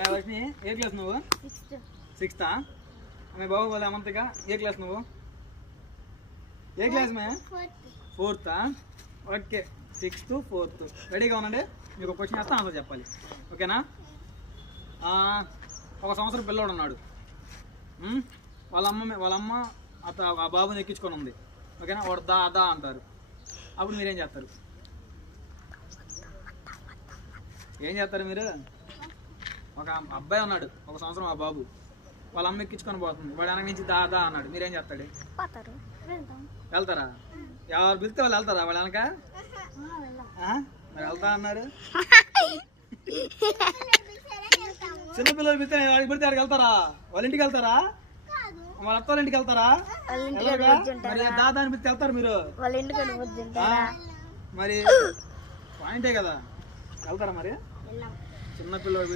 లక్ష్మి ఏ class నువ్వు? 6th. ఆమె బాబు వాళ్ళ అమంతగా ఏ క్లాస్ నువ్వు? ఏ క్లాస్ మే? 4th. ఓకే 6th 4th రెడీగా ఉండండి. మీకు ఒక క్వశ్చన్ వేస్తా ఆన్సర్ చెప్పాలి, ఓకేనా? ఒక సంవత్సరం పిల్లోడు ఉన్నాడు. వాళ్ళ అమ్మ ఆ బాబుని ఎక్కించుకొని ఉంది, ఓకేనా? వాడు దా దా అంటారు. అప్పుడు మీరేం చేస్తారు? ఏం చేస్తారు మీరు? ఒక అబ్బాయి ఉన్నాడు, ఒక సంవత్సరం ఆ బాబు, వాళ్ళ అమ్మ ఎక్కించుకొని పోతుంది, వాడు వెనక నుంచి దా దా అన్నాడు, మీరేం చేస్తాడు? వెళ్తారా? ఎవరు పిలిస్తే వాళ్ళు వెళ్తారా వాళ్ళ వెనక? మరి వెళ్తా అన్నారు. చిన్నపిల్లలు పిలిస్తే వాడికి పిలితే అక్కడికి వెళ్తారా? వాళ్ళ ఇంటికి వెళ్తారా? వాళ్ళ అత్త వాళ్ళ ఇంటికి వెళ్తారా? మరి దాదా అని పిలిస్తే వెళ్తారు మీరు? మరి పాయింటే కదా, వెళ్తారా మరి? చిన్నపిల్లలు